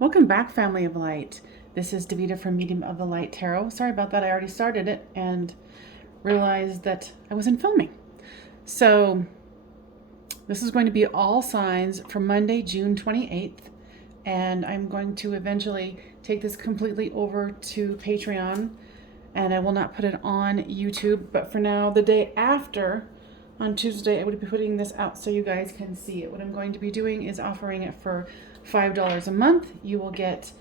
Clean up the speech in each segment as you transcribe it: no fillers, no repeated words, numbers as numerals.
Welcome back, family of light. This is Davida from Medium of the Light Tarot. Sorry about that. I already started it and realized that I wasn't filming. So this is going to be all signs for Monday, June 28th. And I'm going to eventually take this completely over to Patreon. And I will not put it on YouTube. But for now, the day after, on Tuesday, I would be putting this out so you guys can see it. What I'm going to be doing is offering it for $5 a month. You will get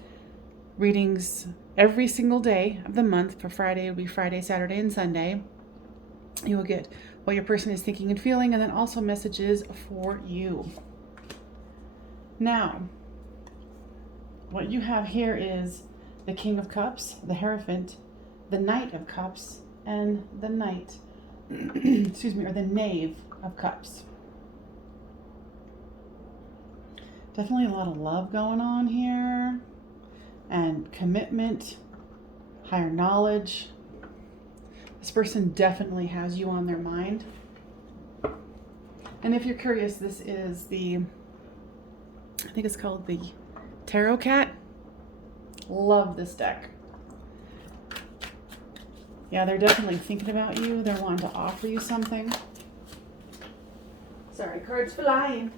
readings every single day of the month. For Friday, it will be Friday, Saturday, and Sunday. You will get what your person is thinking and feeling, and then also messages for you. Now, what you have here is the King of Cups, the Hierophant, the Knight of Cups, and the Knight, excuse me, or the Knave of Cups. Definitely a lot of love going on here, and commitment, higher knowledge. This person definitely has you on their mind. And if you're curious, this is the, I think it's called the Tarot Cat. Love this deck. Yeah, they're definitely thinking about you. They're wanting to offer you something. Sorry, cards flying.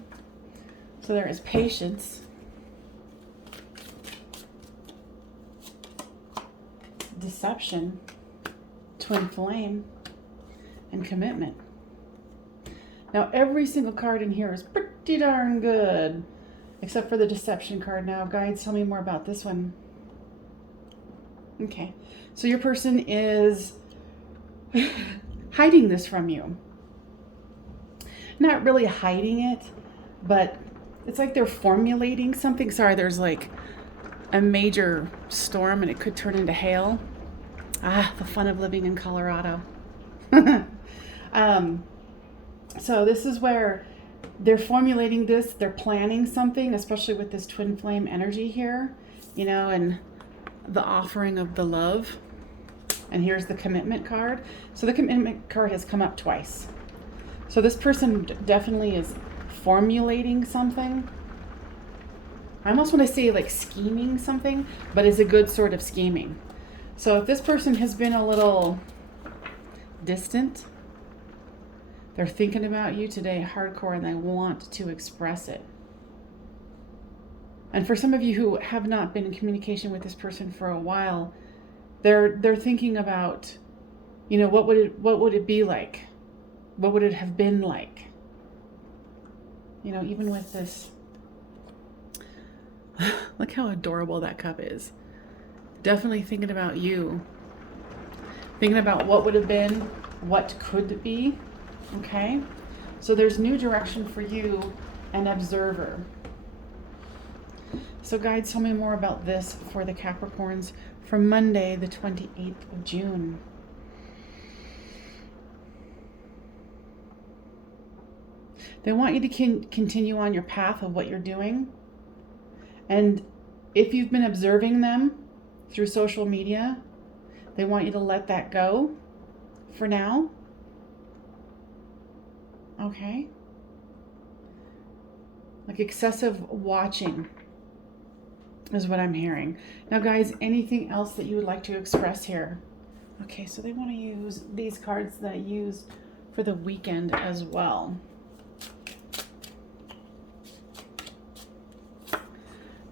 So there is patience, deception, twin flame, and commitment. Now every single card in here is pretty darn good, except for the deception card. Now, guides, tell me more about this one. Okay, so your person is hiding this from you. Not really hiding it, but it's like they're formulating something. Sorry, there's like a major storm and it could turn into hail. Ah, the fun of living in Colorado. So this is where they're formulating this. They're planning something, especially with this twin flame energy here, you know, and the offering of the love. And here's the commitment card. So the commitment card has come up twice. So this person definitely is formulating something. I almost want to say like scheming something, but it's a good sort of scheming. So if this person has been a little distant, they're thinking about you today hardcore and they want to express it. And for some of you who have not been in communication with this person for a while, they're thinking about, you know, what would it be like? What would it have been like? You know, even with this, look how adorable that cup is. Definitely thinking about you. Thinking about what would have been, what could be. Okay? So there's new direction for you, an observer. So guides, tell me more about this for the Capricorns for Monday, the 28th of June. They want you to continue on your path of what you're doing. And if you've been observing them through social media, they want you to let that go for now. Okay? Like excessive watching is what I'm hearing. Now, guys, anything else that you would like to express here? Okay, so they want to use these cards that I used for the weekend as well.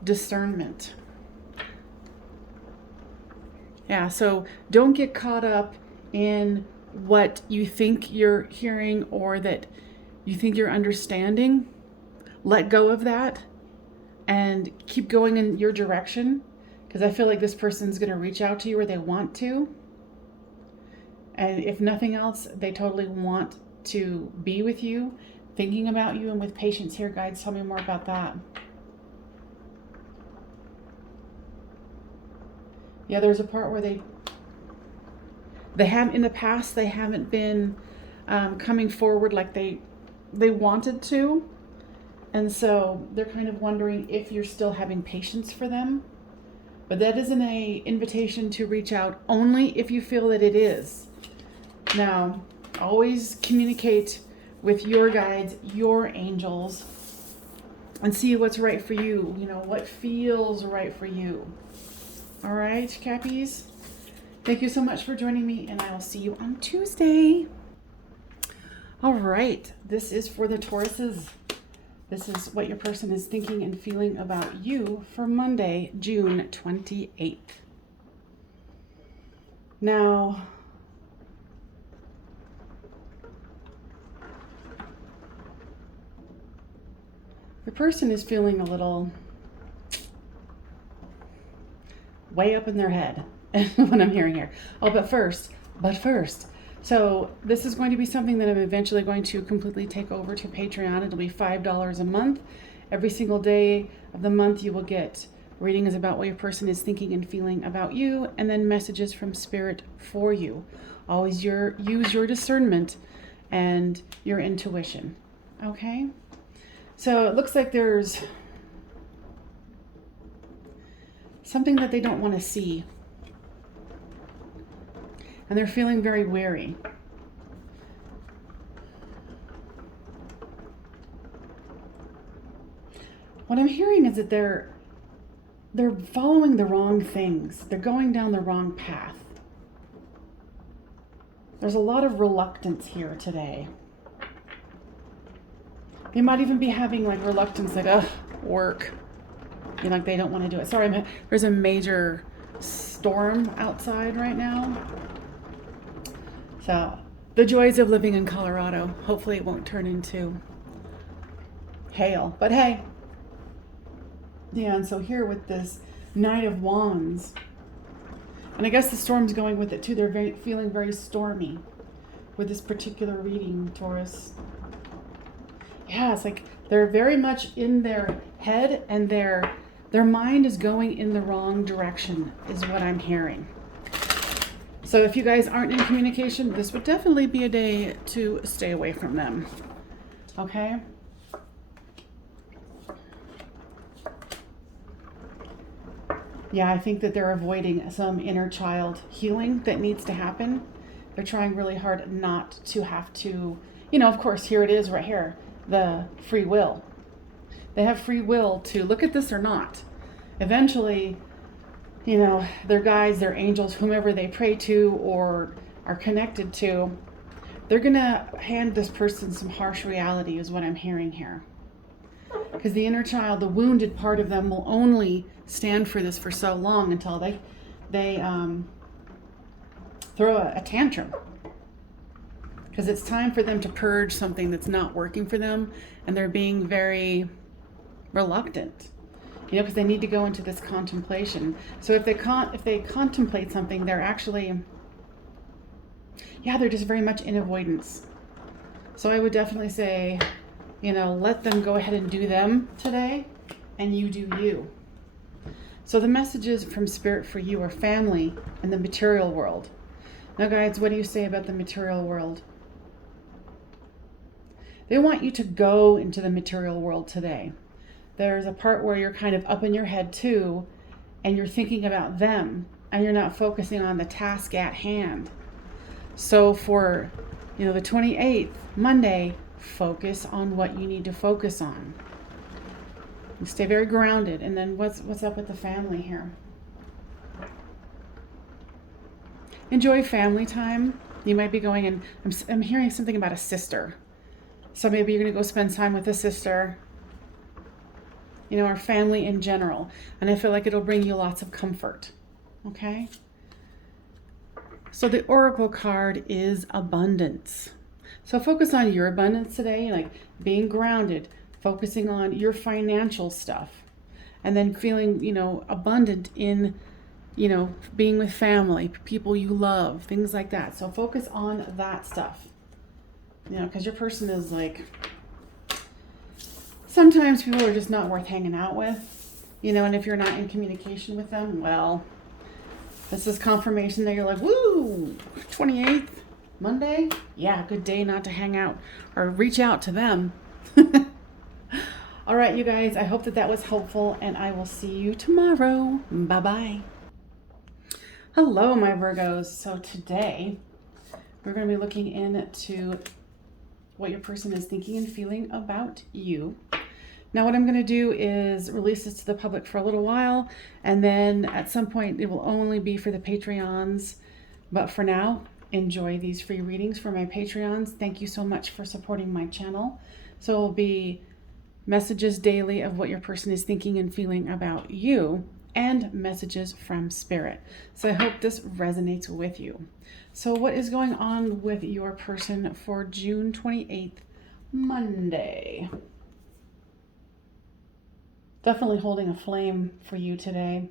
Discernment. Yeah, so don't get caught up in what you think you're hearing or that you think you're understanding. Let go of that and keep going in your direction, because I feel like this person's going to reach out to you or they want to. And if nothing else, they totally want to be with you, thinking about you, and with patience here. Guides, tell me more about that. Yeah, there's a part where they haven't, in the past, they haven't been coming forward like they wanted to. And so they're kind of wondering if you're still having patience for them. But that isn't an invitation to reach out, only if you feel that it is. Now, always communicate with your guides, your angels, and see what's right for you, you know, what feels right for you. All right, Cappies? Thank you so much for joining me, and I will see you on Tuesday. All right, this is for the Tauruses. This is what your person is thinking and feeling about you for Monday, June 28th. Now, your person is feeling a little way up in their head, what I'm hearing here. Oh, but first, so this is going to be something that I'm eventually going to completely take over to Patreon. It'll be $5 a month. Every single day of the month, you will get readings about what your person is thinking and feeling about you, and then messages from Spirit for you. Always use your discernment and your intuition. Okay? So it looks like there's something that they don't want to see. And they're feeling very weary. What I'm hearing is that they're following the wrong things. They're going down the wrong path. There's a lot of reluctance here today. They might even be having like reluctance, like, work. You know, like they don't want to do it. Sorry, there's a major storm outside right now. So, the joys of living in Colorado. Hopefully it won't turn into hail. But hey. Yeah, and so here with this Knight of Wands, and I guess the storm's going with it too. They're feeling very stormy with this particular reading, Taurus. Yeah, it's like they're very much in their head, and their mind is going in the wrong direction, is what I'm hearing. So if you guys aren't in communication, this would definitely be a day to stay away from them. Okay? Yeah, I think that they're avoiding some inner child healing that needs to happen. They're trying really hard not to have to, you know, of course, here it is right here, the free will. They have free will to look at this or not. Eventually, you know, their guides, their angels, whomever they pray to or are connected to, they're going to hand this person some harsh reality, is what I'm hearing here. Because the inner child, the wounded part of them, will only stand for this for so long until they throw a tantrum. Because it's time for them to purge something that's not working for them, and they're being very reluctant. You know, because they need to go into this contemplation. So if they contemplate something, they're actually, they're just very much in avoidance. So I would definitely say, you know, let them go ahead and do them today, and you do you. So the messages from Spirit for you are family and the material world. Now, guys, what do you say about the material world? They want you to go into the material world today. There's a part where you're kind of up in your head too, and you're thinking about them, and you're not focusing on the task at hand. So for, you know, the 28th, Monday, focus on what you need to focus on. You stay very grounded. And then what's up with the family here? Enjoy family time. You might be going in, I'm hearing something about a sister. So maybe you're going to go spend time with a sister, you know, our family in general. And I feel like it'll bring you lots of comfort. Okay? So the Oracle card is abundance. So focus on your abundance today, like being grounded, focusing on your financial stuff, and then feeling, you know, abundant in, you know, being with family, people you love, things like that. So focus on that stuff, you know, because your person is like, sometimes people are just not worth hanging out with, you know, and if you're not in communication with them, well, this is confirmation that you're like, woo, 28th, Monday? Yeah, good day not to hang out or reach out to them. All right, you guys, I hope that was helpful, and I will see you tomorrow. Bye-bye. Hello, my Virgos. So today, we're going to be looking into what your person is thinking and feeling about you. Now what I'm going to do is release this to the public for a little while, and then at some point it will only be for the Patreons. But for now, enjoy these free readings for my Patreons. Thank you so much for supporting my channel. So it will be messages daily of what your person is thinking and feeling about you, and messages from Spirit. So I hope this resonates with you. So what is going on with your person for June 28th, Monday? Definitely holding a flame for you today.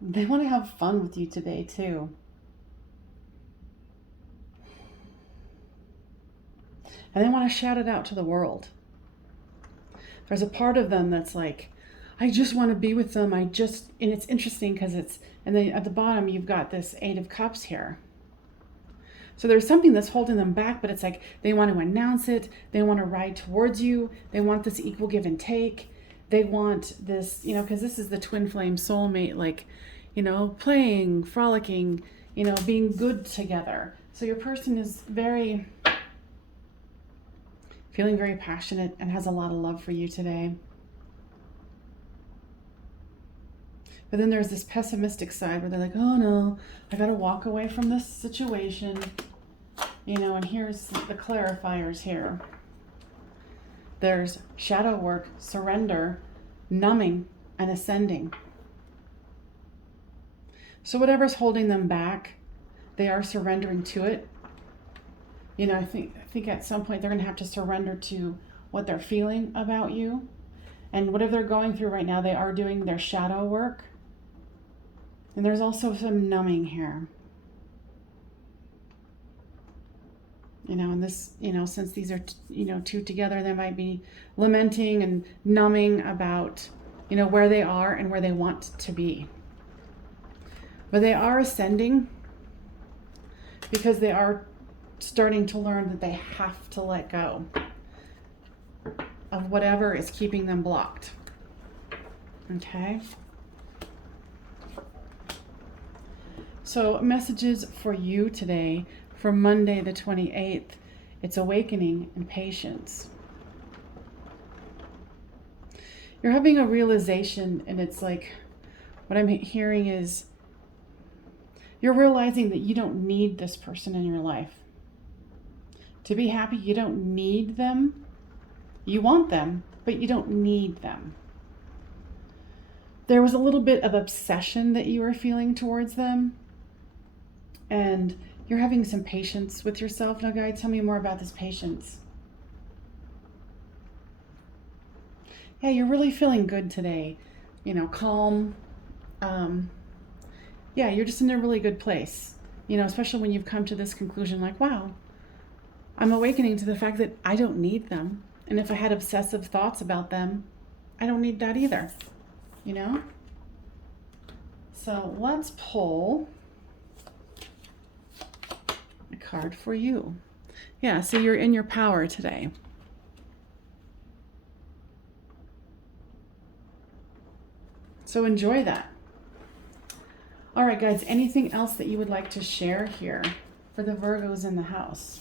They want to have fun with you today too. And they want to shout it out to the world. There's a part of them that's like, I just want to be with them. And it's interesting because and then at the bottom, you've got this 8 of Cups here. So there's something that's holding them back, but it's like they want to announce it. They want to ride towards you. They want this equal give and take. They want this, because this is the twin flame soulmate, like, playing, frolicking, being good together. So your person is feeling very passionate and has a lot of love for you today. But then there's this pessimistic side where they're like, oh no, I got to walk away from this situation. And here's the clarifiers here. There's shadow work, surrender, numbing, and ascending. So whatever's holding them back, they are surrendering to it. I think at some point they're going to have to surrender to what they're feeling about you. And whatever they're going through right now, they are doing their shadow work. And there's also some numbing here. And this, since these are, two together, they might be lamenting and numbing about, where they are and where they want to be. But they are ascending because they are starting to learn that they have to let go of whatever is keeping them blocked. Okay? So messages for you today for Monday the 28th. It's awakening and patience. You're having a realization, and it's like, what I'm hearing is you're realizing that you don't need this person in your life. To be happy, you don't need them. You want them, but you don't need them. There was a little bit of obsession that you were feeling towards them. And you're having some patience with yourself. Now, guys, tell me more about this patience. Yeah, you're really feeling good today. Calm. Yeah, you're just in a really good place. Especially when you've come to this conclusion like, wow, I'm awakening to the fact that I don't need them. And if I had obsessive thoughts about them, I don't need that either. So let's pull a card for you. Yeah, so you're in your power today. So enjoy that. All right, guys, anything else that you would like to share here for the Virgos in the house?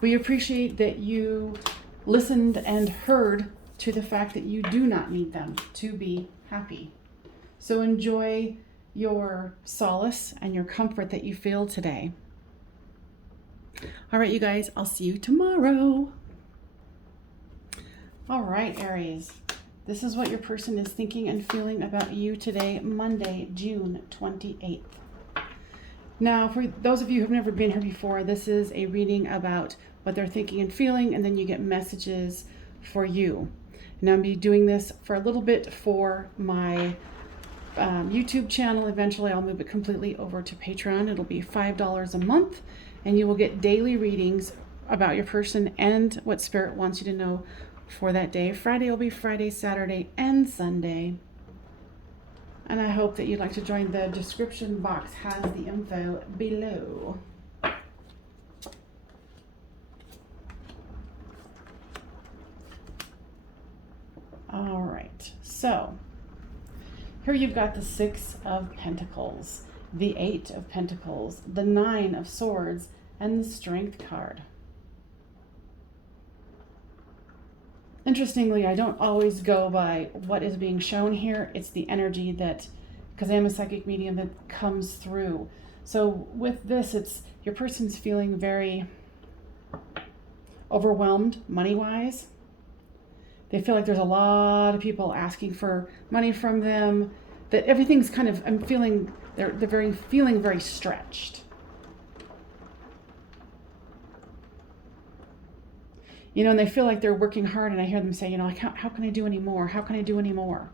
We appreciate that you listened and heard to the fact that you do not need them to be happy. So enjoy your solace and your comfort that you feel today. All right, you guys, I'll see you tomorrow. All right, Aries, this is what your person is thinking and feeling about you today, Monday, June 28th. Now, for those of you who've never been here before, this is a reading about what they're thinking and feeling, and then you get messages for you. And I'll be doing this for a little bit for my YouTube channel. Eventually I'll move it completely over to Patreon. It'll be $5 a month, and you will get daily readings about your person and what Spirit wants you to know for that day. Friday will be Friday, Saturday, and Sunday. And I hope that you'd like to join. The description box has the info below. All right, so here you've got the 6 of Pentacles, the 8 of Pentacles, the 9 of Swords, and the Strength card. Interestingly, I don't always go by what is being shown here. It's the energy that, because I am a psychic medium, that comes through. So with this, it's your person's feeling very overwhelmed money-wise. They feel like there's a lot of people asking for money from them, that everything's kind of, I'm feeling, they're feeling very stretched. You know, and they feel like they're working hard, and I hear them say, you know, like, how can I do any more? How can I do any more?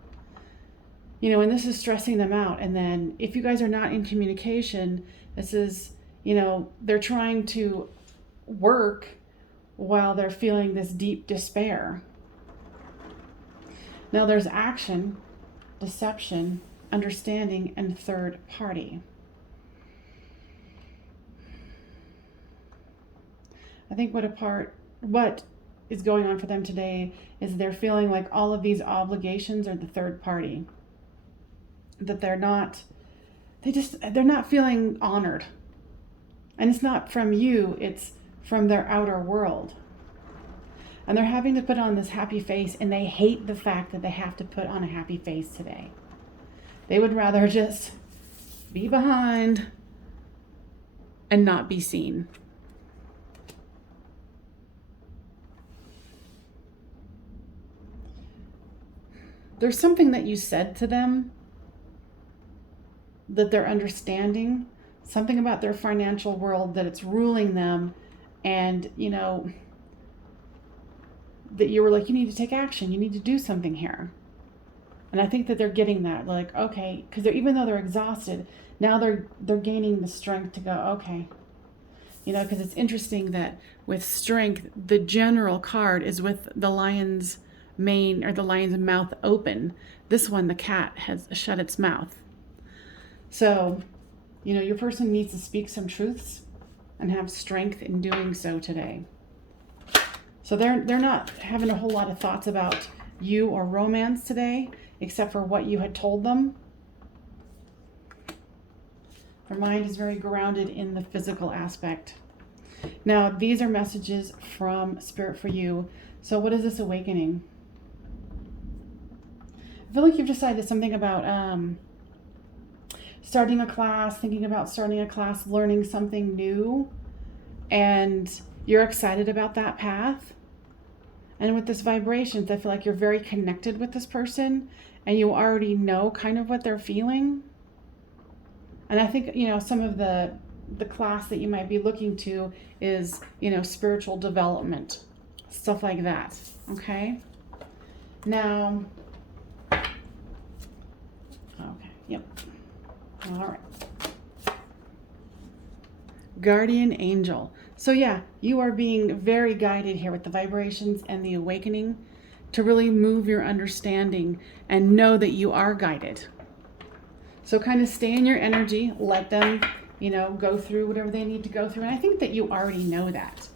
You know, and this is stressing them out. And then if you guys are not in communication, this is, you know, they're trying to work while they're feeling this deep despair. Now there's action, deception, understanding, and third party. I think what is going on for them today is they're feeling like all of these obligations are the third party. That they're not feeling honored. And it's not from you, it's from their outer world. And they're having to put on this happy face, and they hate the fact that they have to put on a happy face today. They would rather just be behind and not be seen. There's something that you said to them that they're understanding, something about their financial world that it's ruling them, and, you know, that you were like, you need to take action, you need to do something here. And I think that they're getting that, like, okay, because even though they're exhausted, now they're gaining the strength to go, okay. You know, because it's interesting that with Strength, the General card is with the lion's mane, or the lion's mouth open. This one, the cat, has shut its mouth. So, you know, your person needs to speak some truths and have strength in doing so today. So they're not having a whole lot of thoughts about you or romance today, except for what you had told them. Their mind is very grounded in the physical aspect. Now, these are messages from Spirit for you. So what is this awakening? I feel like you've decided something about starting a class, thinking about starting a class, learning something new, and you're excited about that path. And with this vibrations, I feel like you're very connected with this person, and you already know kind of what they're feeling. And I think, you know, some of the class that you might be looking to is, you know, spiritual development, stuff like that. Okay. Now, okay. Yep. All right. Guardian angel. So yeah, you are being very guided here with the vibrations and the awakening to really move your understanding and know that you are guided. So kind of stay in your energy, let them, you know, go through whatever they need to go through. And I think that you already know that.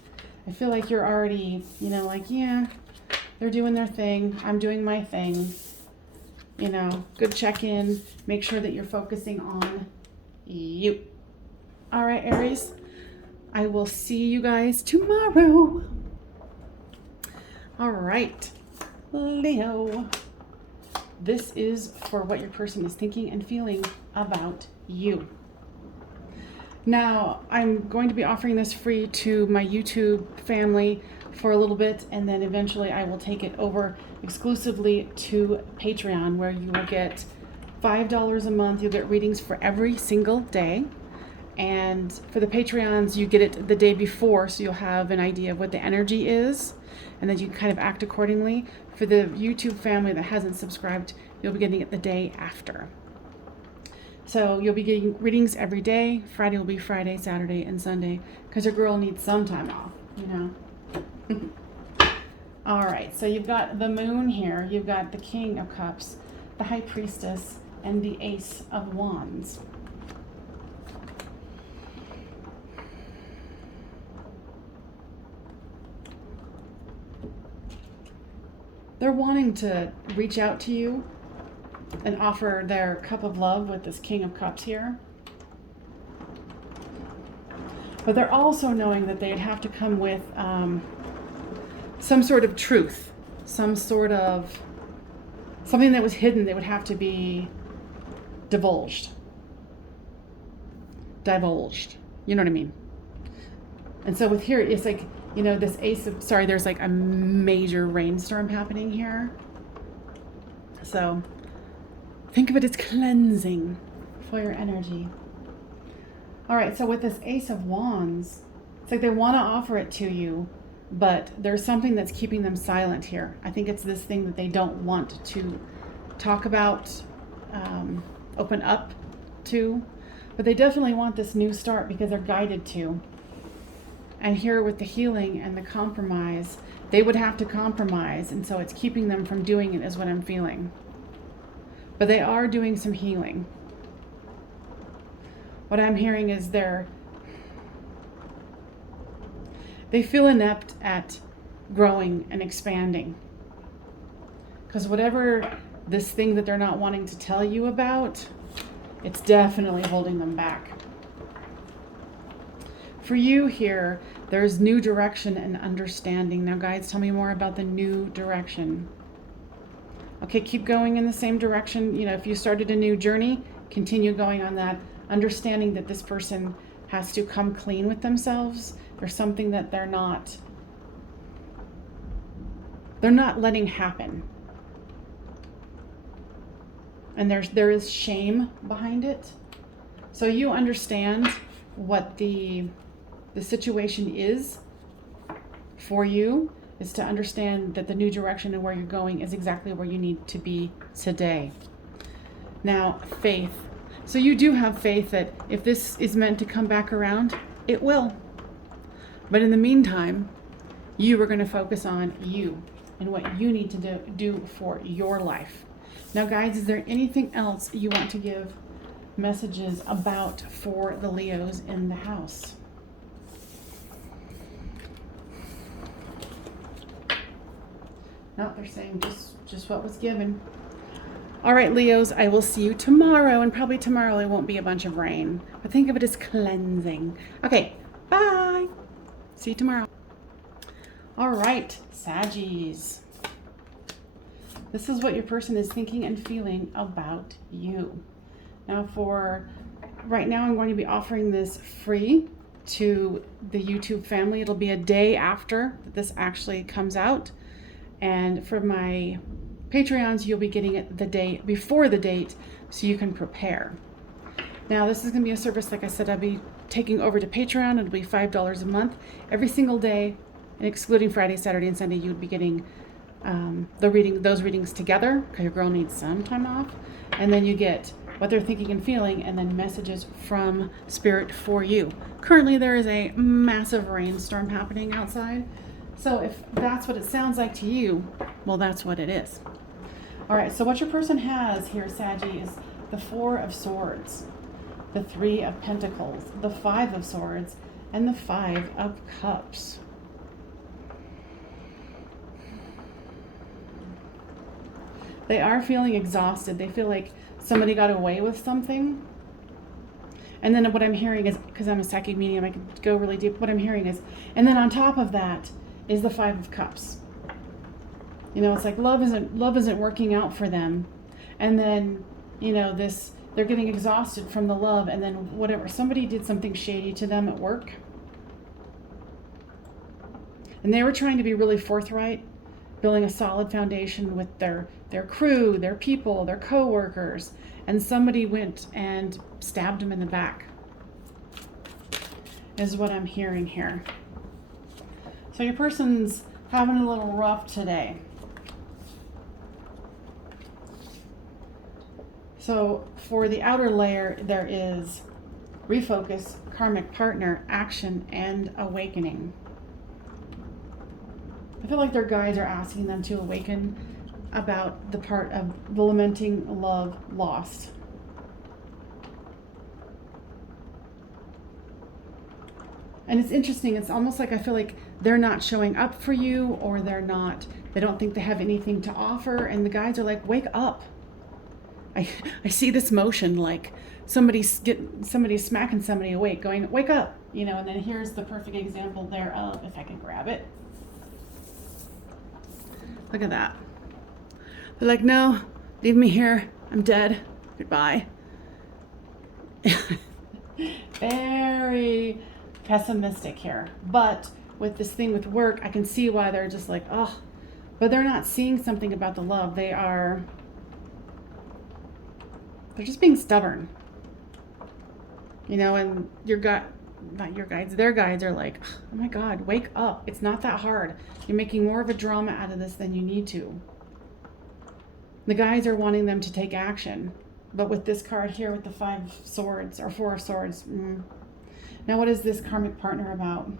I feel like you're already, you know, like, yeah, they're doing their thing. I'm doing my thing. You know, good check-in. Make sure that you're focusing on you. All right, Aries. I will see you guys tomorrow. All right, Leo. This is for what your person is thinking and feeling about you. Now, I'm going to be offering this free to my YouTube family for a little bit, and then eventually I will take it over exclusively to Patreon, where you will get $5 a month. You'll get readings for every single day. And for the Patreons, you get it the day before, so you'll have an idea of what the energy is, and then you can kind of act accordingly. For the YouTube family that hasn't subscribed, you'll be getting it the day after. So you'll be getting readings every day. Friday will be Friday, Saturday, and Sunday, because your girl needs some time off, you know. All right, so you've got the Moon here. You've got the King of Cups, the High Priestess, and the Ace of Wands. They're wanting to reach out to you and offer their cup of love with this King of Cups here. But they're also knowing that they'd have to come with some sort of truth, some sort of something that was hidden that would have to be divulged. You know what I mean? And so with here, it's like, you know, this ace of, sorry, there's like a major rainstorm happening here. So think of it as cleansing for your energy. All right, so with this Ace of Wands, it's like they want to offer it to you, but there's something that's keeping them silent here. I think it's this thing that they don't want to talk about, open up to, but they definitely want this new start because they're guided to. And here with the healing and the compromise, they would have to compromise, and so it's keeping them from doing it is what I'm feeling. But they are doing some healing. What I'm hearing is they feel inept at growing and expanding. Because whatever this thing that they're not wanting to tell you about, it's definitely holding them back. For you here, there's new direction and understanding. Now, guides, tell me more about the new direction. Okay, keep going in the same direction. You know, if you started a new journey, continue going on that. Understanding that this person has to come clean with themselves. There's something that they're not letting happen. And there is shame behind it. So you understand what the situation is for you, is to understand that the new direction and where you're going is exactly where you need to be today. Now, faith. So you do have faith that if this is meant to come back around, it will. But in the meantime, you are going to focus on you and what you need to do for your life. Now, guys, is there anything else you want to give messages about for the Leos in the house? No, they're saying just what was given. All right, Leos, I will see you tomorrow, and probably tomorrow it won't be a bunch of rain, but think of it as cleansing. Okay, bye. See you tomorrow. All right, Saggies. This is what your person is thinking and feeling about you. Now, for right now, I'm going to be offering this free to the YouTube family. It'll be a day after this actually comes out. And for my Patreons, you'll be getting it the day before the date so you can prepare. Now, this is going to be a service, like I said, I'll be taking over to Patreon. It'll be $5 a month. Every single day, and excluding Friday, Saturday, and Sunday, you would be getting those readings together because your girl needs some time off. And then you get what they're thinking and feeling, and then messages from Spirit for you. Currently, there is a massive rainstorm happening outside. So if that's what it sounds like to you, well, that's what it is. All right, so what your person has here, Saggy, is the Four of Swords, the Three of Pentacles, the Five of Swords, and the Five of Cups. They are feeling exhausted. They feel like somebody got away with something. And then what I'm hearing is, because I'm a psychic medium, I can go really deep. What I'm hearing is, and then on top of that is the Five of Cups. You know, it's like love isn't working out for them. And then, you know, they're getting exhausted from the love, and then whatever, somebody did something shady to them at work. And they were trying to be really forthright, building a solid foundation with their crew, their people, their co-workers, and somebody went and stabbed them in the back, is what I'm hearing here. So your person's having a little rough today. So for the outer layer, there is refocus, karmic partner, action, and awakening. I feel like their guides are asking them to awaken about the part of the lamenting love lost. And it's interesting. It's almost like I feel like they're not showing up for you, or they don't think they have anything to offer. And the guides are like, wake up. I see this motion like somebody smacking somebody awake, going, wake up, you know, and then here's the perfect example thereof, if I can grab it. Look at that. They're like, no, leave me here. I'm dead. Goodbye. Very pessimistic here. But with this thing with work, I can see why they're just like, oh, but they're not seeing something about the love. They're just being stubborn. You know, and their guides are like, oh my God, wake up. It's not that hard. You're making more of a drama out of this than you need to. The guides are wanting them to take action. But with this card here with the 5 swords or 4 of swords. Now what is this karmic partner about?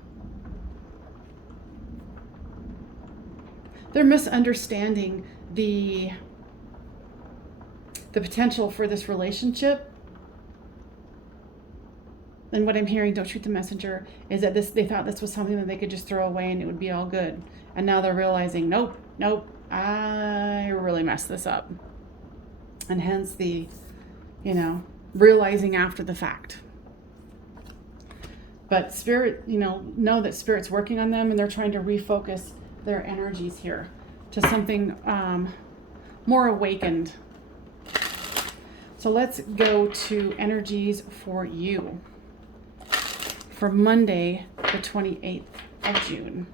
They're misunderstanding the potential for this relationship. And what I'm hearing, don't shoot the messenger, is that they thought this was something that they could just throw away and it would be all good. And now they're realizing, nope, I really messed this up. And hence the, you know, realizing after the fact. But Spirit, you know that Spirit's working on them and they're trying to refocus their energies here to something more awakened. So let's go to energies for you for Monday, the 28th of June.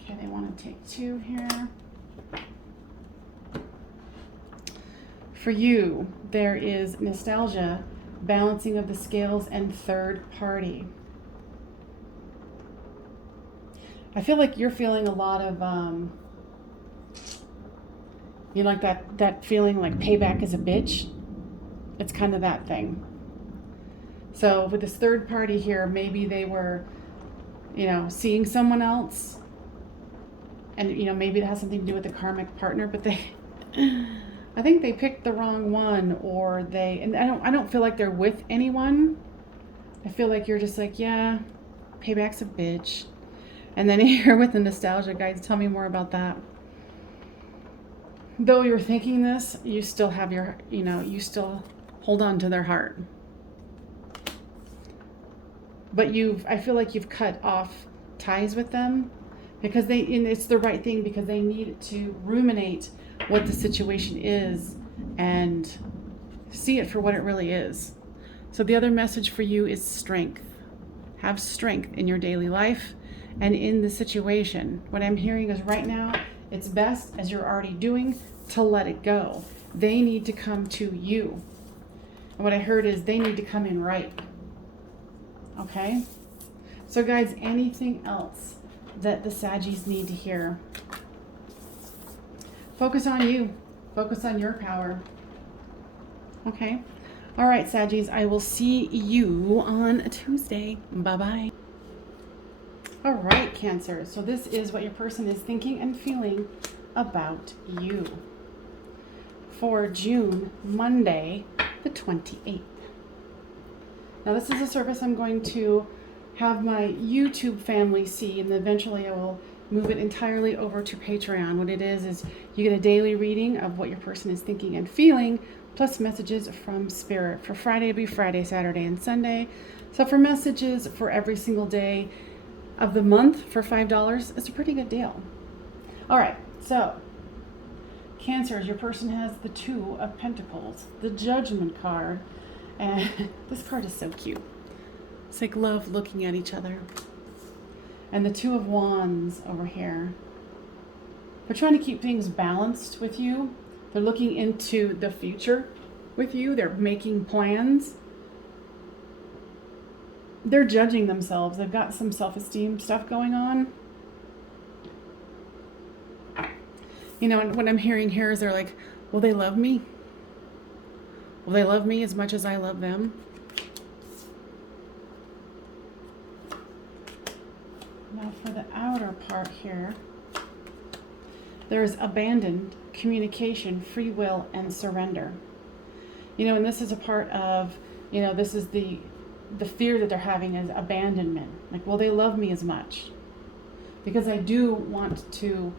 Okay, they want to take 2 here. For you, there is nostalgia, balancing of the scales, and third party. I feel like you're feeling a lot of, you know, like that feeling like payback is a bitch. It's kind of that thing. So with this third party here, maybe they were, you know, seeing someone else. And, you know, maybe it has something to do with the karmic partner, but I think they picked the wrong one, or and I don't feel like they're with anyone. I feel like you're just like, yeah, payback's a bitch. And then here with the nostalgia guides, tell me more about that. Though you're thinking this, you still have you still hold on to their heart. But I feel like you've cut off ties with them because and it's the right thing, because they need to ruminate what the situation is and see it for what it really is. So the other message for you is strength. Have strength in your daily life and in the situation. What I'm hearing is right now, it's best, as you're already doing, to let it go. They need to come to you. And what I heard is they need to come in right. Okay? So guys, anything else that the Saggies need to hear? Focus on you. Focus on your power. Okay? All right, Saggies, I will see you on Tuesday. Bye-bye. All right, Cancer. So this is what your person is thinking and feeling about you for June, Monday, the 28th. Now, this is a service I'm going to have my YouTube family see, and eventually I will move it entirely over to Patreon. What it is you get a daily reading of what your person is thinking and feeling, plus messages from Spirit. For Friday, it'll be Friday, Saturday, and Sunday. So for messages for every single day of the month for $5, it's a pretty good deal. All right, so Cancers, your person has the 2 of Pentacles, the Judgment card, and this card is so cute. It's like love looking at each other. And the 2 of Wands over here. They're trying to keep things balanced with you. They're looking into the future with you. They're making plans. They're judging themselves. They've got some self-esteem stuff going on. You know, and what I'm hearing here is they're like, will they love me? Will they love me as much as I love them? Now for the outer part here, there's abandoned communication, free will, and surrender. You know, and this is a part of, you know, this is the fear that they're having is abandonment. Like, will they love me as much? Because I do want to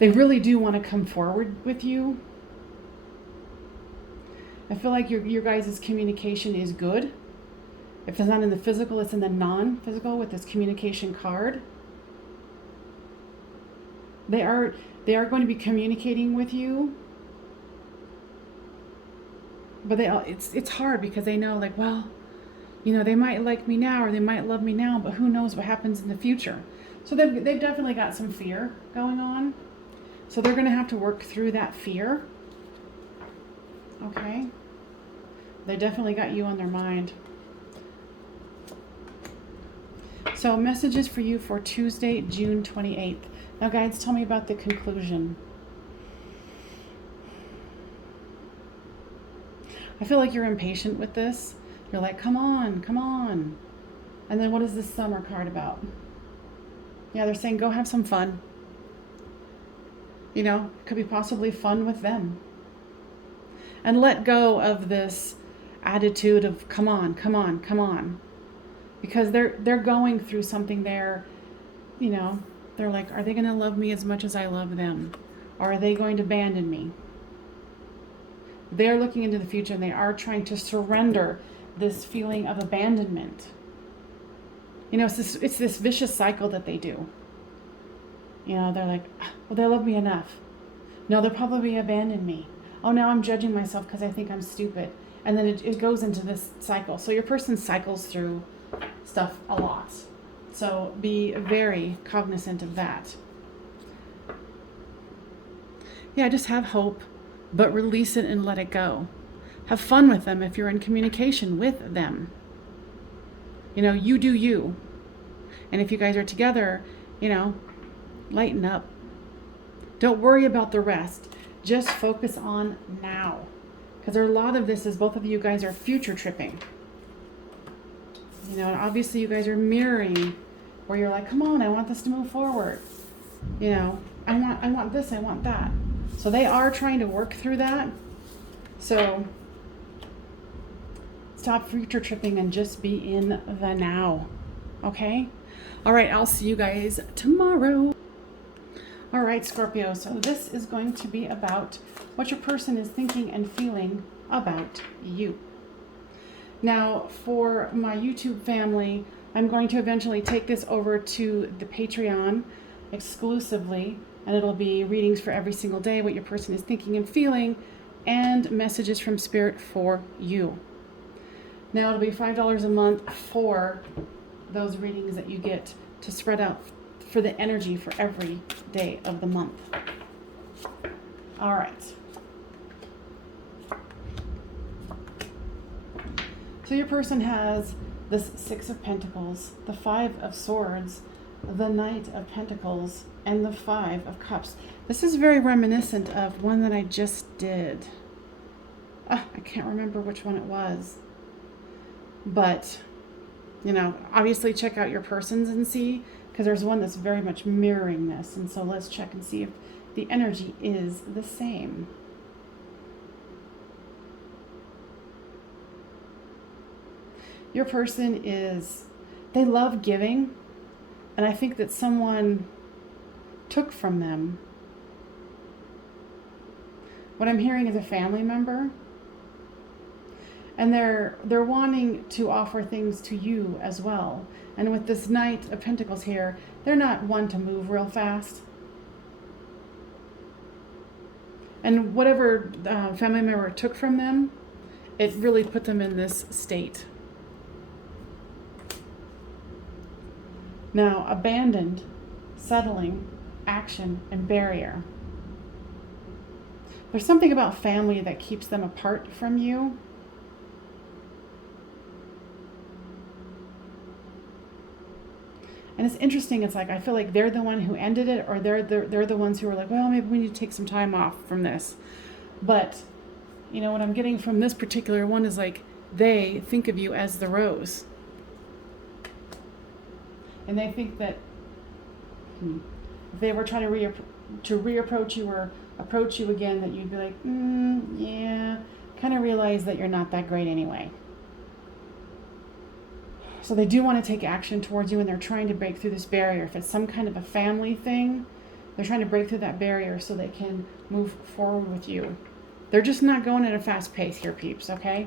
They really do want to come forward with you. I feel like your guys' communication is good. If it's not in the physical, it's in the non-physical with this communication card. They are going to be communicating with you. But it's hard because they know, like, well, you know, they might like me now or they might love me now, but who knows what happens in the future. So they've definitely got some fear going on. So they're going to have to work through that fear. Okay? They definitely got you on their mind. So messages for you for Tuesday, June 28th. Now, guides, tell me about the conclusion. I feel like you're impatient with this. You're like, come on, come on. And then what is this summer card about? Yeah, they're saying go have some fun. You know, could be possibly fun with them. And let go of this attitude of come on, come on, come on. Because they're going through something there, you know, they're like, are they going to love me as much as I love them? Or are they going to abandon me? They're looking into the future and they are trying to surrender this feeling of abandonment. You know, it's this vicious cycle that they do. You know, they're like, well, they love me enough. No, they'll probably abandon me. Oh, now I'm judging myself because I think I'm stupid. And then it goes into this cycle. So your person cycles through stuff a lot. So be very cognizant of that. Yeah, just have hope, but release it and let it go. Have fun with them if you're in communication with them. You know, you do you. And if you guys are together, you know, lighten up. Don't worry about the rest. Just focus on now. Because a lot of this is both of you guys are future tripping. You know, and obviously you guys are mirroring where you're like, come on, I want this to move forward. You know, I want this, I want that. So they are trying to work through that. So stop future tripping and just be in the now. Okay? All right, I'll see you guys tomorrow. All right, Scorpio. So this is going to be about what your person is thinking and feeling about you. Now, for my YouTube family, I'm going to eventually take this over to the Patreon exclusively, and it'll be readings for every single day, what your person is thinking and feeling, and messages from Spirit for you. Now, it'll be $5 a month for those readings that you get to spread out for the energy for every day of the month. All right. So your person has this Six of Pentacles, the Five of Swords, the Knight of Pentacles, and the Five of Cups. This is very reminiscent of one that I just did. I can't remember which one it was. But, you know, obviously check out your persons and see, because there's one that's very much mirroring this. And so let's check and see if the energy is the same. Your person they love giving, and I think that someone took from them. What I'm hearing is a family member, and they're wanting to offer things to you as well. And with this Knight of Pentacles here, they're not one to move real fast. And whatever family member took from them, it really put them in this state. Now, abandoned, settling, action, and barrier. There's something about family that keeps them apart from you. And it's interesting, it's like, I feel like they're the one who ended it, or they're the ones who are like, well, maybe we need to take some time off from this. But, you know, what I'm getting from this particular one is like, they think of you as the rose. And they think that if they were trying to reapproach you or approach you again, that you'd be like, yeah, kind of realize that you're not that great anyway. So they do want to take action towards you, and they're trying to break through this barrier. If it's some kind of a family thing, They're trying to break through that barrier so they can move forward with you. They're just not going at a fast pace here, peeps, okay?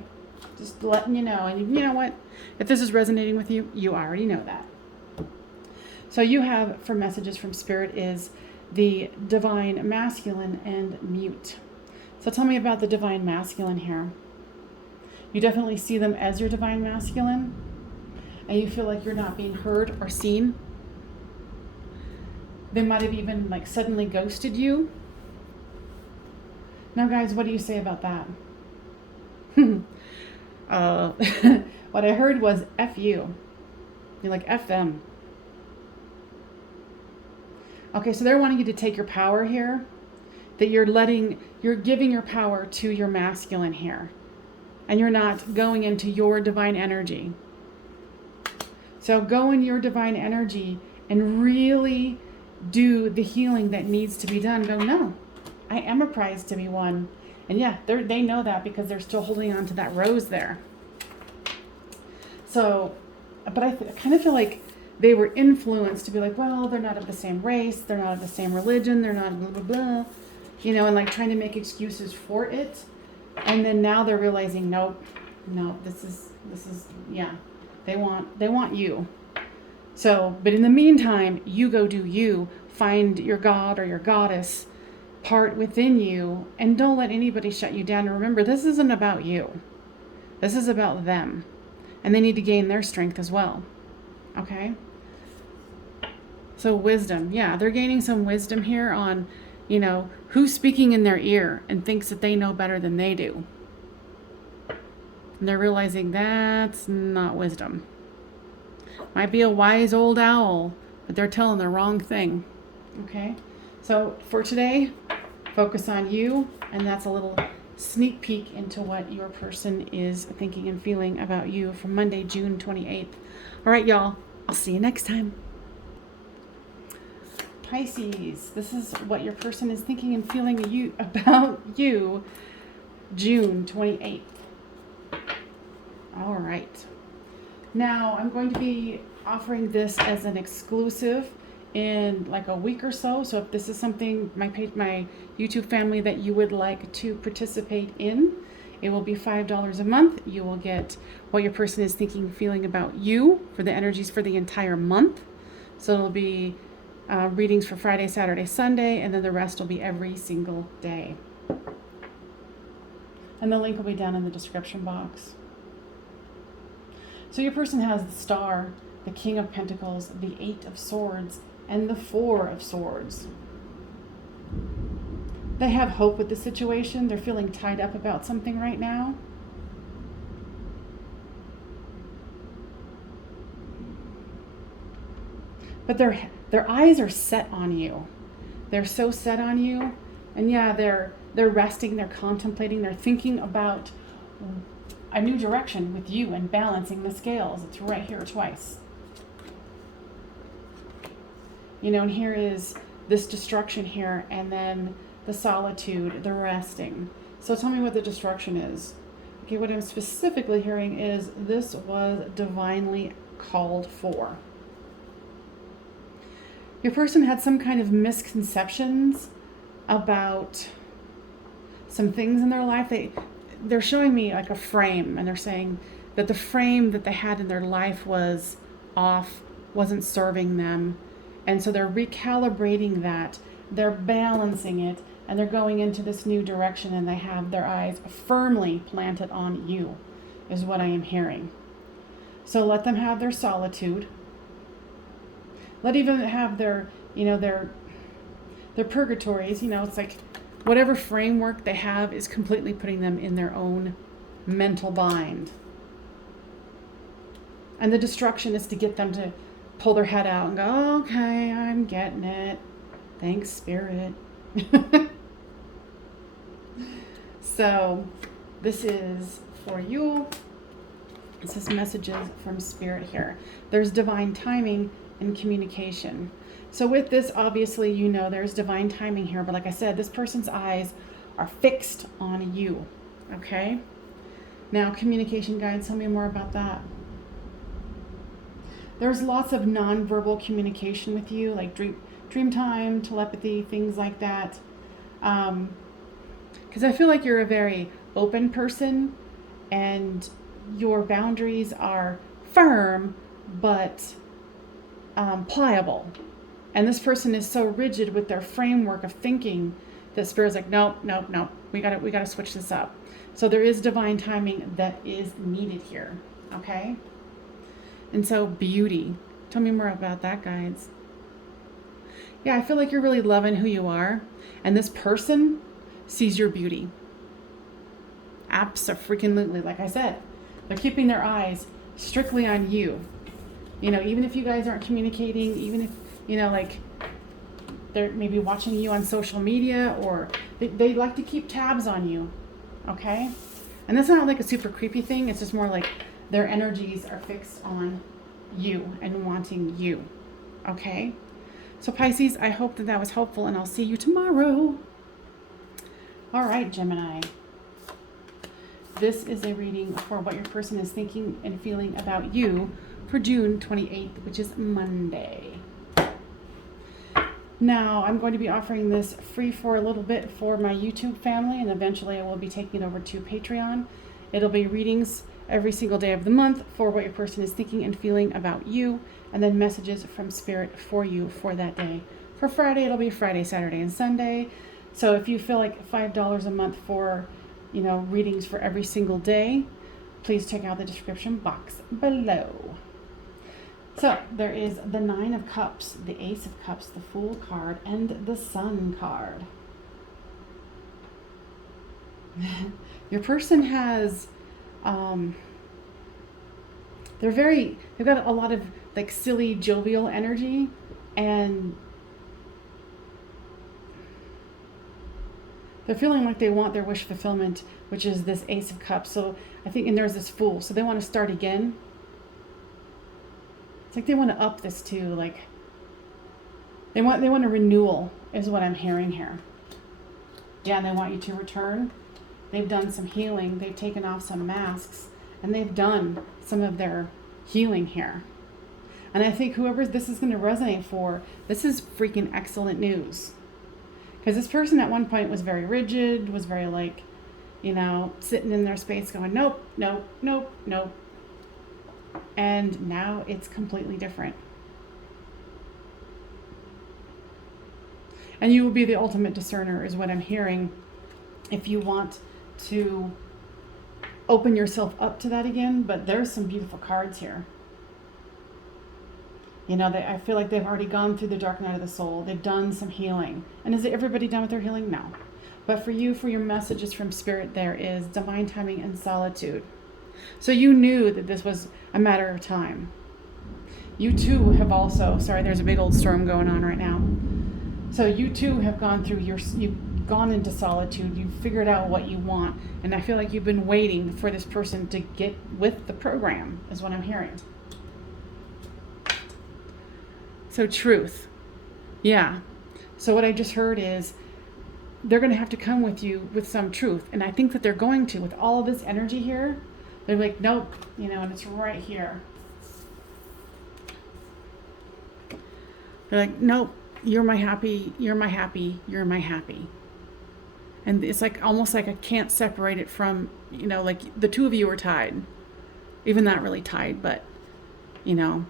Just letting you know. And you know what? If this is resonating with you, you already know that. So you have, for messages from Spirit, is the Divine Masculine and Mute. So tell me about the Divine Masculine here. You definitely see them as your Divine Masculine, and you feel like you're not being heard or seen. They might have even like suddenly ghosted you. Now guys, what do you say about that? What I heard was F you. You're like, F them. Okay, so they're wanting you to take your power here. That you're giving your power to your masculine here. And you're not going into your divine energy. So go in your divine energy and really do the healing that needs to be done. Go, no, I am a prize to be won. And yeah, they know that because they're still holding on to that rose there. So, but I kind of feel like they were influenced to be like, well, they're not of the same race, they're not of the same religion, they're not blah, blah, blah, you know, and like trying to make excuses for it. And then now they're realizing, no, this is, yeah, they want you. So, but in the meantime, you go do you, find your God or your goddess part within you, and don't let anybody shut you down. And remember, this isn't about you. This is about them. And they need to gain their strength as well. Okay? So wisdom. Yeah, they're gaining some wisdom here on, you know, who's speaking in their ear and thinks that they know better than they do. And they're realizing that's not wisdom. Might be a wise old owl, but they're telling the wrong thing. Okay? So for today, focus on you, and that's a little sneak peek into what your person is thinking and feeling about you for Monday, June 28th. All right, y'all. I'll see you next time. Pisces, this is what your person is thinking and feeling about you, June 28th. All right. Now, I'm going to be offering this as an exclusive in like a week or so. So if this is something, my YouTube family, that you would like to participate in, it will be $5 a month. You will get what your person is thinking, feeling about you for the energies for the entire month. So it'll be readings for Friday, Saturday, Sunday, and then the rest will be every single day. And the link will be down in the description box. So your person has the Star, the King of Pentacles, the 8 of Swords, and the 4 of Swords. They have hope with the situation. They're feeling tied up about something right now. But their eyes are set on you. They're so set on you. And yeah, they're resting, they're contemplating, they're thinking about a new direction with you and balancing the scales. It's right here twice. You know, and here is this destruction here, and then the solitude, the resting. So tell me what the destruction is. Okay, what I'm specifically hearing is this was divinely called for. Your person had some kind of misconceptions about some things in their life. They're showing me like a frame, and they're saying that the frame that they had in their life was off, wasn't serving them. And so they're recalibrating that, they're balancing it, and they're going into this new direction, and they have their eyes firmly planted on you, is what I am hearing. So let them have their solitude. Let even have their, you know, their purgatories. You know, it's like whatever framework they have is completely putting them in their own mental bind. And the destruction is to get them to pull their head out and go, okay, I'm getting it. Thanks, Spirit. So this is for you. This is messages from Spirit here. There's divine timing and communication. So with this, obviously, you know there's divine timing here. But like I said, this person's eyes are fixed on you. Okay? Now, communication guides, tell me more about that. There's lots of nonverbal communication with you, like dream time, telepathy, things like that. Because I feel like you're a very open person and your boundaries are firm but pliable. And this person is so rigid with their framework of thinking that Spirit's like, nope, nope, nope. We gotta switch this up. So there is divine timing that is needed here. Okay? And so beauty. Tell me more about that, guides. Yeah, I feel like you're really loving who you are. And this person sees your beauty. Abso-freaking-lutely, like I said. They're keeping their eyes strictly on you. You know, even if you guys aren't communicating, even if, you know, like they're maybe watching you on social media, or they like to keep tabs on you. Okay? And that's not like a super creepy thing. It's just more like their energies are fixed on you and wanting you. Okay? So Pisces, I hope that was helpful, and I'll see you tomorrow. All right, Gemini. This is a reading for what your person is thinking and feeling about you for June 28th, which is Monday. Now, I'm going to be offering this free for a little bit for my YouTube family, and eventually I will be taking it over to Patreon. It'll be readings every single day of the month for what your person is thinking and feeling about you, and then messages from Spirit for you for that day. For Friday, it'll be Friday, Saturday, and Sunday. So if you feel like $5 a month for, you know, readings for every single day, please check out the description box below. So there is the Nine of Cups, the Ace of Cups, the Fool card, and the Sun card. Your person has, they've got a lot of like silly, jovial energy, and they're feeling like they want their wish fulfillment, which is this Ace of Cups. So I think, and there's this Fool, so they want to start again. It's like they want to up this too, like they want a renewal is what I'm hearing here. Yeah, and they want you to return. They've done some healing. They've taken off some masks, and they've done some of their healing here. And I think whoever this is going to resonate for, this is freaking excellent news. Because this person at one point was very rigid, was very like, you know, sitting in their space going, nope, nope, nope, nope. And now it's completely different. And you will be the ultimate discerner is what I'm hearing. If you want to open yourself up to that again, but there's some beautiful cards here. You know, I feel like they've already gone through the dark night of the soul. They've done some healing. And is everybody done with their healing? No. But for you, for your messages from Spirit, there is divine timing and solitude. So you knew that this was a matter of time. You too have also, sorry, there's a big old storm going on right now. So you too have gone through you've gone into solitude. You've figured out what you want. And I feel like you've been waiting for this person to get with the program, is what I'm hearing. So truth. Yeah. So what I just heard is they're going to have to come with you with some truth. And I think that they're going to, with all of this energy here. They're like, nope, you know, and it's right here. They're like, nope, you're my happy, you're my happy, you're my happy. And it's like almost like I can't separate it from, you know, like the two of you are tied. Even not really tied, but, you know,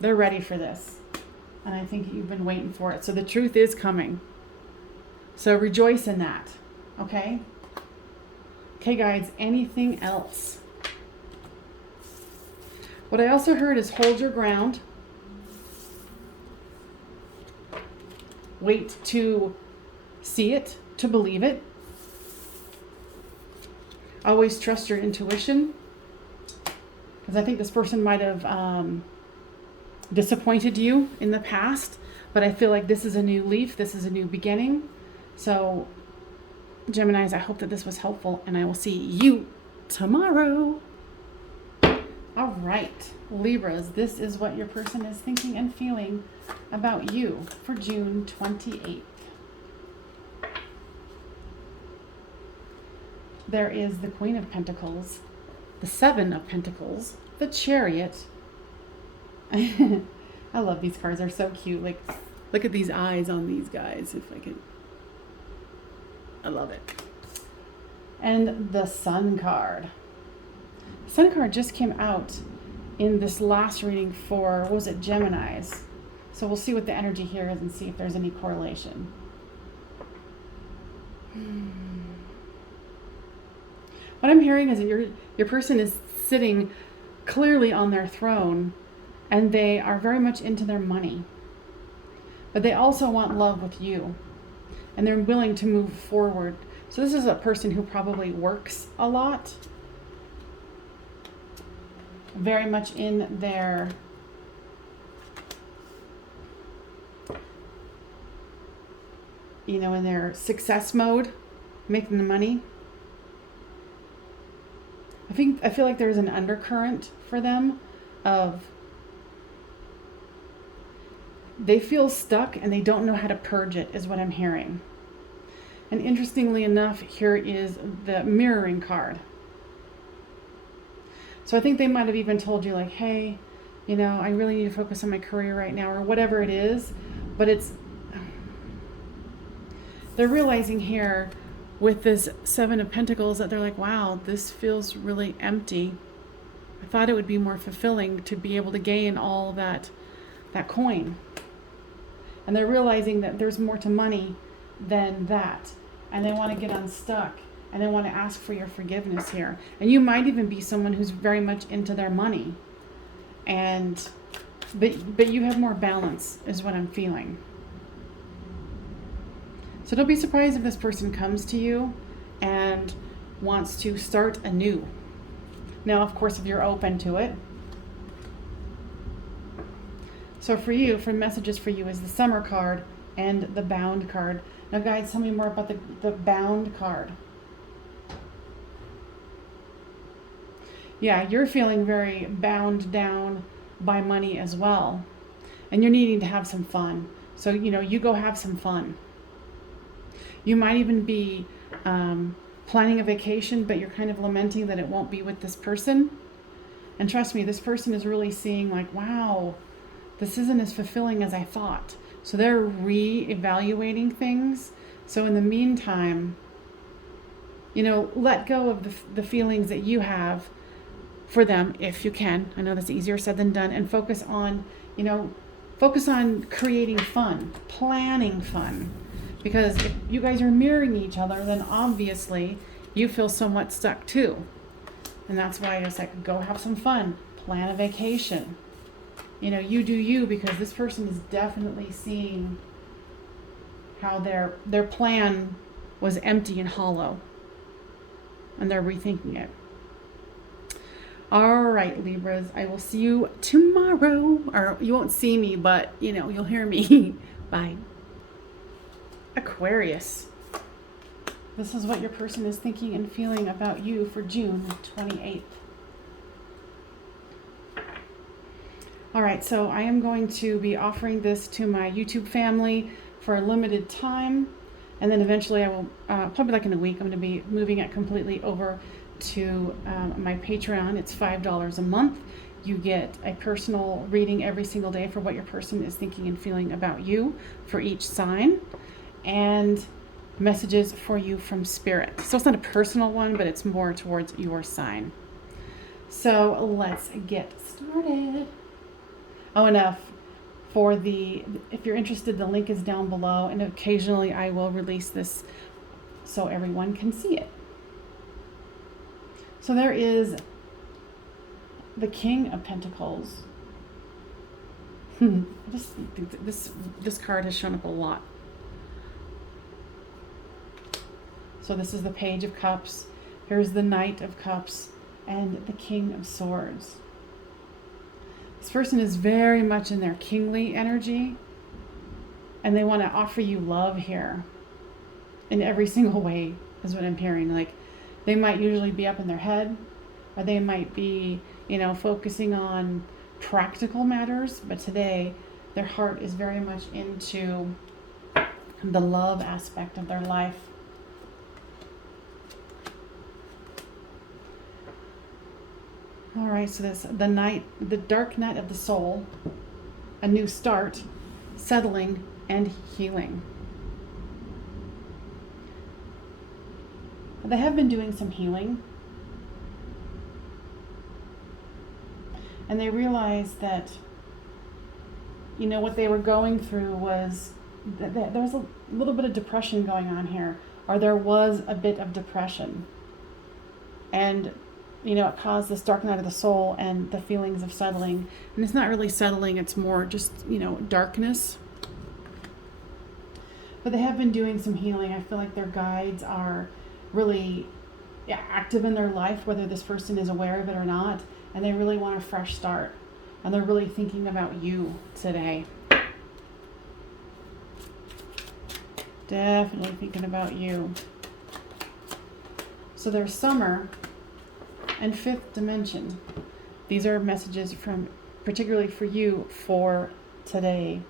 they're ready for this. And I think you've been waiting for it. So the truth is coming. So rejoice in that. Okay? Okay, guys, anything else? What I also heard is hold your ground. Wait to see it, to believe it. Always trust your intuition. Because I think this person might have disappointed you in the past. But I feel like this is a new leaf. This is a new beginning. So Geminis, I hope that this was helpful, and I will see you tomorrow. All right, Libras, this is what your person is thinking and feeling about you for June 28th. There is the Queen of Pentacles, the Seven of Pentacles, the Chariot. I love these cards. They're so cute. Like, Look at these eyes on these guys, if I can. I love it. And the Sun card. The Sun card just came out in this last reading for, what was it, Geminis. So we'll see what the energy here is and see if there's any correlation. What I'm hearing is that your person is sitting clearly on their throne, and they are very much into their money. But they also want love with you, and they're willing to move forward. So this is a person who probably works a lot, very much in their in their success mode, making the money. I feel like there's an undercurrent for them of they feel stuck and they don't know how to purge it, is what I'm hearing. And interestingly enough, here is the mirroring card. So I think they might have even told you like, hey, I really need to focus on my career right now, or whatever it is. But they're realizing here with this Seven of Pentacles that they're like, wow, this feels really empty. I thought it would be more fulfilling to be able to gain all that coin. And they're realizing that there's more to money than that. And they want to get unstuck. And they want to ask for your forgiveness here. And you might even be someone who's very much into their money. But you have more balance, is what I'm feeling. So don't be surprised if this person comes to you and wants to start anew. Now, of course, if you're open to it. So for messages for you is the Summer card and the Bound card. Now, guys, tell me more about the Bound card. Yeah, you're feeling very bound down by money as well. And you're needing to have some fun. So, you go have some fun. You might even be planning a vacation, but you're kind of lamenting that it won't be with this person. And trust me, this person is really seeing like, wow, this isn't as fulfilling as I thought. So they're re-evaluating things. So in the meantime, let go of the feelings that you have for them if you can. I know that's easier said than done. And focus on creating fun, planning fun. Because if you guys are mirroring each other, then obviously you feel somewhat stuck too. And that's why it's like, go have some fun, plan a vacation. You do you, because this person is definitely seeing how their plan was empty and hollow. And they're rethinking it. All right, Libras, I will see you tomorrow. Or you won't see me, but, you'll hear me. Bye. Aquarius. This is what your person is thinking and feeling about you for June 28th. All right, so I am going to be offering this to my YouTube family for a limited time. And then eventually I will, probably like in a week, I'm going to be moving it completely over to my Patreon. It's $5 a month. You get a personal reading every single day for what your person is thinking and feeling about you for each sign. And messages for you from Spirit. So it's not a personal one, but it's more towards your sign. So let's get started. Oh, enough. If you're interested, the link is down below, and occasionally I will release this so everyone can see it. So there is the King of Pentacles. I just think that this card has shown up a lot. So this is the Page of Cups. Here's the Knight of Cups and the King of Swords. This person is very much in their kingly energy, and they want to offer you love here in every single way, is what I'm hearing. Like, they might usually be up in their head, or they might be, focusing on practical matters, but today their heart is very much into the love aspect of their life. All right, so this the dark night of the soul, a new start, settling, and healing. They have been doing some healing. And they realized that, you know, what they were going through was that there was a little bit of depression going on here, or there was a bit of depression. And, you know, it caused this dark night of the soul and the feelings of settling. And it's not really settling, it's more just, you know, darkness. But they have been doing some healing. I feel like their guides are really active in their life, whether this person is aware of it or not. And they really want a fresh start. And they're really thinking about you today. Definitely thinking about you. So there's summer and fifth dimension. These are messages from, particularly for you, for today,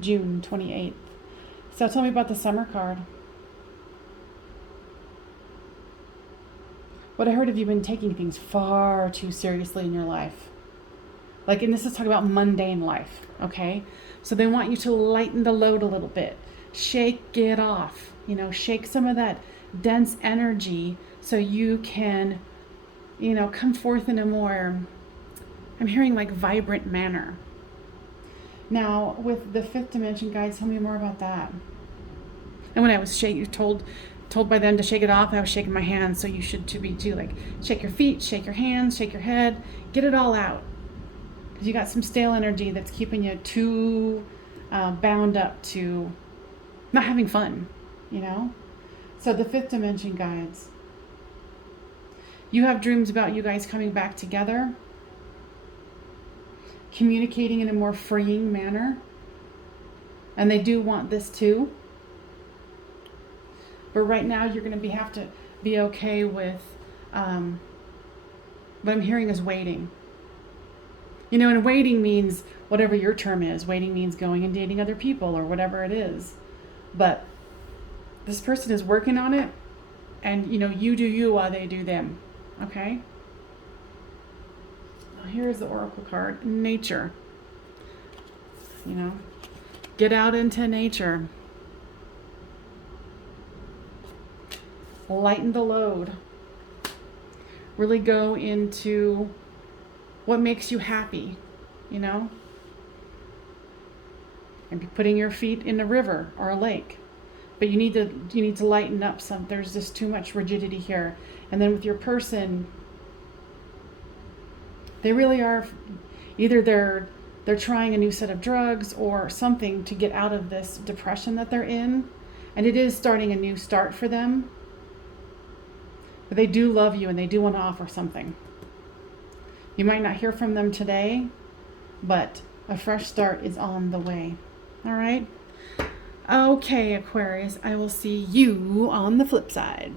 June 28th. So tell me about the summer card. What I heard of you been taking things far too seriously in your life. Like, and this is talking about mundane life, okay? So they want you to lighten the load a little bit. Shake it off, you know, shake some of that dense energy so you can, you know, come forth in a more, I'm hearing like vibrant manner. Now, with the fifth dimension guides, tell me more about that. And when I was told by them to shake it off, I was shaking my hands, so you should be too. Like, shake your feet, shake your hands, shake your head, get it all out. Because you got some stale energy that's keeping you too bound up to not having fun, you know? So the fifth dimension guides. You have dreams about you guys coming back together, communicating in a more freeing manner. And they do want this too. But right now you're going to have to be okay with, what I'm hearing is waiting. You know, and waiting means whatever your term is. Waiting means going and dating other people or whatever it is. But this person is working on it, and, you know, you do you while they do them. Okay? Now here's the oracle card, nature. You know, get out into nature. Lighten the load. Really go into what makes you happy, you know? And be putting your feet in a river or a lake. But you need to lighten up some. There's just too much rigidity here. And then with your person, they really are, either they're trying a new set of drugs or something to get out of this depression that they're in. And it is starting a new start for them. But they do love you and they do want to offer something. You might not hear from them today, but a fresh start is on the way. All right? Okay, Aquarius, I will see you on the flip side.